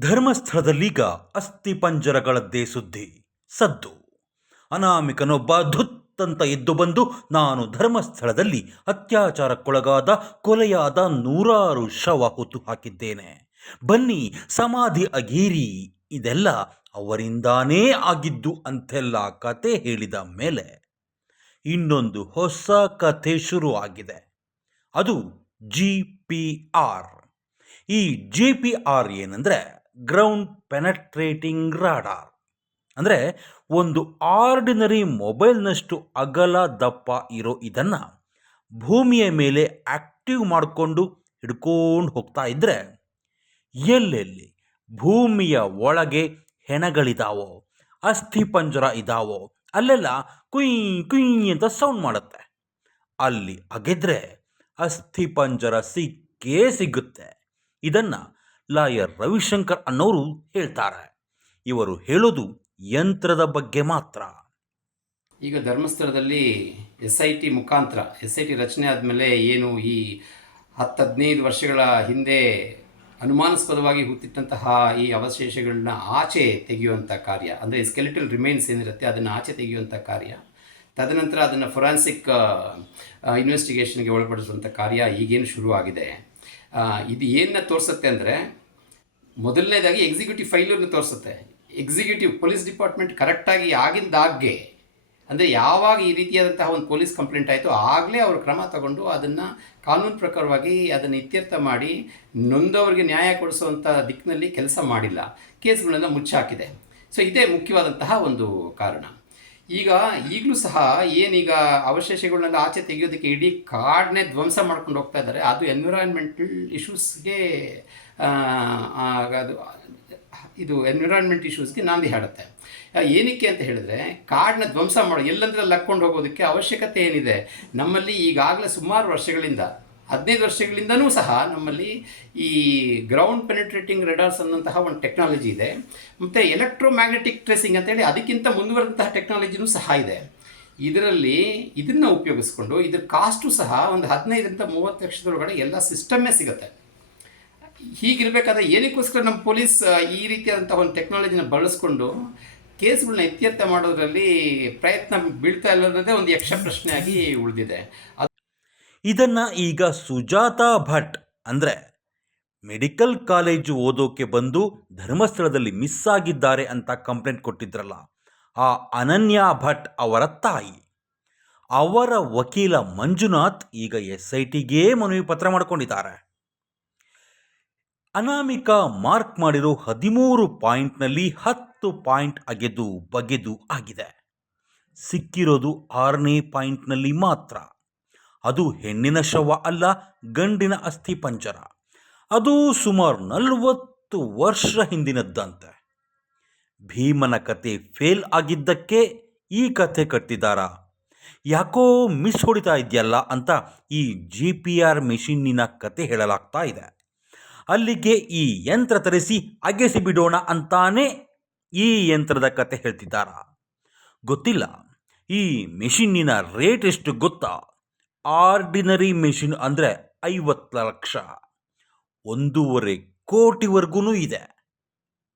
ಧರ್ಮಸ್ಥಳದಲ್ಲೀಗ ಅಸ್ಥಿಪಂಜರಗಳದ್ದೇ ಸುದ್ದಿ. ಸದ್ದು. ಅನಾಮಿಕನೊಬ್ಬ ಧುತ್ತಂತ ಎದ್ದು ಬಂದು ನಾನು ಧರ್ಮಸ್ಥಳದಲ್ಲಿ ಅತ್ಯಾಚಾರಕ್ಕೊಳಗಾದ ಕೊಲೆಯಾದ ನೂರಾರು ಶವ ಹೊತ್ತು ಹಾಕಿದ್ದೇನೆ. ಬನ್ನಿ, ಸಮಾಧಿ ಅಗೀರಿ. ಇದೆಲ್ಲ ಅವರಿಂದಾನೇ ಆಗಿದ್ದು ಅಂತೆಲ್ಲ ಕತೆ ಹೇಳಿದ ಮೇಲೆ ಇನ್ನೊಂದು ಹೊಸ ಕಥೆ ಶುರು ಆಗಿದೆ ಅದು ಜಿ ಪಿ ಆರ್. ಈ ಜಿ ಪಿ ಆರ್ ಏನಂದರೆ ಗ್ರೌಂಡ್ ಪೆನಟ್ರೇಟಿಂಗ್ ರಾಡಾರ್ ಅಂದರೆ ಒಂದು ಆರ್ಡಿನರಿ ಮೊಬೈಲ್ನಷ್ಟು ಅಗಲ ದಪ್ಪ ಇರೋ ಇದನ್ನು ಭೂಮಿಯ ಮೇಲೆ ಆಕ್ಟಿವ್ ಮಾಡಿಕೊಂಡು ಹಿಡ್ಕೊಂಡು ಹೋಗ್ತಾ ಇದ್ದರೆ ಎಲ್ಲೆಲ್ಲಿ ಭೂಮಿಯ ಒಳಗೆ ಹೆಣಗಳಿದಾವೋ ಅಸ್ಥಿಪಂಜರ ಇದಾವೋ, ಅಲ್ಲೆಲ್ಲ ಕುಯ್ ಕುಯ್ ಅಂತ ಸೌಂಡ್ ಮಾಡುತ್ತೆ. ಅಲ್ಲಿ ಅಗೆದ್ರೆ ಅಸ್ಥಿಪಂಜರ ಸಿಕ್ಕೇ ಸಿಗುತ್ತೆ. ಇದನ್ನು ಲಾಯರ್ ರವಿಶಂಕರ್ ಅನ್ನೋರು ಹೇಳ್ತಾರೆ. ಇವರು ಹೇಳೋದು ಯಂತ್ರದ ಬಗ್ಗೆ ಮಾತ್ರ. ಈಗ ಧರ್ಮಸ್ಥಳದಲ್ಲಿ ಎಸ್ ಐ ಟಿ ಮುಖಾಂತರ ಎಸ್ ಐ ಟಿ ರಚನೆ ಆದಮೇಲೆ ಏನು ಈ ಹತ್ತು ಹದಿನೈದು ವರ್ಷಗಳ ಹಿಂದೆ ಅನುಮಾನಾಸ್ಪದವಾಗಿ ಹುಟ್ಟಿಟ್ಟಂತಹ ಈ ಅವಶೇಷಗಳನ್ನ ಆಚೆ ತೆಗೆಯುವಂಥ ಕಾರ್ಯ, ಅಂದರೆ ಸ್ಕೆಲಿಟಲ್ ರಿಮೈನ್ಸ್ ಏನಿರುತ್ತೆ ಅದನ್ನು ಆಚೆ ತೆಗೆಯುವಂಥ ಕಾರ್ಯ, ತದನಂತರ ಅದನ್ನು ಫೊರಾನ್ಸಿಕ್ ಇನ್ವೆಸ್ಟಿಗೇಷನ್ಗೆ ಒಳಪಡಿಸುವಂಥ ಕಾರ್ಯ ಈಗೇನು ಶುರುವಾಗಿದೆ. ಇದು ಏನನ್ನ ತೋರಿಸುತ್ತೆ ಅಂದರೆ, ಮೊದಲನೇದಾಗಿ ಎಕ್ಸಿಕ್ಯೂಟಿವ್ ಫೈಲೂರ್ನ ತೋರಿಸುತ್ತೆ. ಎಕ್ಸಿಕ್ಯೂಟಿವ್ ಪೊಲೀಸ್ ಡಿಪಾರ್ಟ್ಮೆಂಟ್ ಕರೆಕ್ಟಾಗಿ ಆಗಿಂದಾಗ್ಗೆ ಅಂದರೆ ಯಾವಾಗ ಈ ರೀತಿಯಾದಂತಹ ಒಂದು ಪೊಲೀಸ್ ಕಂಪ್ಲೇಂಟ್ ಆಯಿತು ಆಗಲೇ ಅವರು ಕ್ರಮ ತಗೊಂಡು ಅದನ್ನು ಕಾನೂನು ಪ್ರಕಾರವಾಗಿ ಅದನ್ನು ಇತ್ಯರ್ಥ ಮಾಡಿ ನೊಂದವರಿಗೆ ನ್ಯಾಯ ಕೊಡಿಸುವಂಥ ದಿಕ್ಕಿನಲ್ಲಿ ಕೆಲಸ ಮಾಡಿಲ್ಲ. ಕೇಸ್ಗಳನ್ನು ಮುಚ್ಚಾಕಿದೆ. ಸೊ ಇದೇ ಮುಖ್ಯವಾದಂತಹ ಒಂದು ಕಾರಣ. ಈಗ ಈಗಲೂ ಸಹ ಏನೀಗ ಅವಶೇಷಗಳನ್ನೆಲ್ಲ ಆಚೆ ತೆಗೆಯೋದಕ್ಕೆ ಇಡೀ ಕಾಡನ್ನೇ ಧ್ವಂಸ ಮಾಡ್ಕೊಂಡು ಹೋಗ್ತಾ ಇದ್ದಾರೆ. ಅದು ಎನ್ವಿರಾನ್ಮೆಂಟಲ್ ಇಶ್ಯೂಸ್ಗೆ ಅದು, ಇದು ಎನ್ವಿರಾನ್ಮೆಂಟ್ ಇಶ್ಯೂಸ್ಗೆ ನಾಂದಿ ಹಾಡುತ್ತೆ. ಏನಕ್ಕೆ ಅಂತ ಹೇಳಿದ್ರೆ ಕಾಡನ್ನ ಧ್ವಂಸ ಮಾಡೋ ಎಲ್ಲಂದ್ರೆ ಲಕ್ಕೊಂಡು ಹೋಗೋದಕ್ಕೆ ಅವಶ್ಯಕತೆ ಏನಿದೆ? ನಮ್ಮಲ್ಲಿ ಈಗಾಗಲೇ ಸುಮಾರು ವರ್ಷಗಳಿಂದ ಹದಿನೈದು ವರ್ಷಗಳಿಂದನೂ ಸಹ ನಮ್ಮಲ್ಲಿ ಈ ಗ್ರೌಂಡ್ ಪೆನಿಟ್ರೇಟಿಂಗ್ ರೆಡಾರ್ಸ್ ಅನ್ನೋಂತಹ ಒಂದು ಟೆಕ್ನಾಲಜಿ ಇದೆ. ಮತ್ತು ಎಲೆಕ್ಟ್ರೋಮ್ಯಾಗ್ನೆಟಿಕ್ ಟ್ರೇಸಿಂಗ್ ಅಂತೇಳಿ ಅದಕ್ಕಿಂತ ಮುಂದುವರೆದಂತಹ ಟೆಕ್ನಾಲಜಿನೂ ಸಹ ಇದೆ. ಇದರಲ್ಲಿ ಇದನ್ನು ಉಪಯೋಗಿಸ್ಕೊಂಡು ಇದ್ರ ಕಾಸ್ಟು ಸಹ ಒಂದು ಹದಿನೈದರಿಂದ ಮೂವತ್ತು ಲಕ್ಷದೊಳಗಡೆ ಎಲ್ಲ ಸಿಸ್ಟಮ್ಮೇ ಸಿಗುತ್ತೆ. ಹೀಗಿರಬೇಕಾದ್ರೆ ಏನಕ್ಕೋಸ್ಕರ ನಮ್ಮ ಪೊಲೀಸ್ ಈ ರೀತಿಯಾದಂಥ ಒಂದು ಟೆಕ್ನಾಲಜಿನ ಬಳಸ್ಕೊಂಡು ಕೇಸ್ಗಳನ್ನ ಇತ್ಯರ್ಥ ಮಾಡೋದ್ರಲ್ಲಿ ಪ್ರಯತ್ನ ಬೀಳ್ತಾ ಇಲ್ಲದೇ ಒಂದು ಯಕ್ಷ ಪ್ರಶ್ನೆಯಾಗಿ ಉಳಿದಿದೆ ಇದನ್ನು ಈಗ ಸುಜಾತಾ ಭಟ್ ಅಂದರೆ ಮೆಡಿಕಲ್ ಕಾಲೇಜು ಓದೋಕೆ ಬಂದು ಧರ್ಮಸ್ಥಳದಲ್ಲಿ ಮಿಸ್ ಆಗಿದ್ದಾರೆ ಅಂತ ಕಂಪ್ಲೇಂಟ್ ಕೊಟ್ಟಿದ್ರಲ್ಲ, ಆ ಅನನ್ಯಾ ಭಟ್ ಅವರ ತಾಯಿ. ಅವರ ವಕೀಲ ಮಂಜುನಾಥ್ ಈಗ ಎಸ್ ಐ ಟಿಗೇ ಮನವಿ ಪತ್ರ ಮಾಡಿಕೊಂಡಿದ್ದಾರೆ. ಅನಾಮಿಕಾ ಮಾರ್ಕ್ ಮಾಡಿರೋ ಹದಿಮೂರು ಪಾಯಿಂಟ್ನಲ್ಲಿ ಹತ್ತು ಪಾಯಿಂಟ್ ಅಗೆದು ಬಗೆದು ಆಗಿದೆ. ಸಿಕ್ಕಿರೋದು ಆರನೇ ಪಾಯಿಂಟ್ನಲ್ಲಿ ಮಾತ್ರ. ಅದು ಹೆಣ್ಣಿನ ಶವ ಅಲ್ಲ, ಗಂಡಿನ ಅಸ್ಥಿಪಂಜರ ಅದು ಸುಮಾರು ನಲವತ್ತು ವರ್ಷ ಹಿಂದಿನದ್ದಂತೆ. ಭೀಮನ ಕತೆ ಫೇಲ್ ಆಗಿದ್ದಕ್ಕೆ ಈ ಕಥೆ ಕಟ್ಟಿದಾರ? ಯಾಕೋ ಮಿಸ್ ಹೊಡಿತಾ ಇದೆಯಲ್ಲ ಅಂತ ಈ ಜಿ ಪಿ ಆರ್ ಮೆಷಿನ್ನಿನ ಕತೆ ಹೇಳಲಾಗ್ತಾ ಇದೆ. ಅಲ್ಲಿಗೆ ಈ ಯಂತ್ರ ತರಿಸಿ ಅಗೆಸಿ ಬಿಡೋಣ ಅಂತಾನೆ ಈ ಯಂತ್ರದ ಕತೆ ಹೇಳ್ತಿದ್ದಾರ? ಗೊತ್ತಿಲ್ಲ. ಈ ಮೆಷಿನ್ನಿನ ರೇಟ್ ಎಷ್ಟು ಗೊತ್ತಾ? ಆರ್ಡಿನರಿ ಮೆಷಿನ್ ಅಂದರೆ ಐವತ್ತು ಲಕ್ಷ. ಒಂದೂವರೆ ಕೋಟಿವರೆಗೂ ಇದೆ.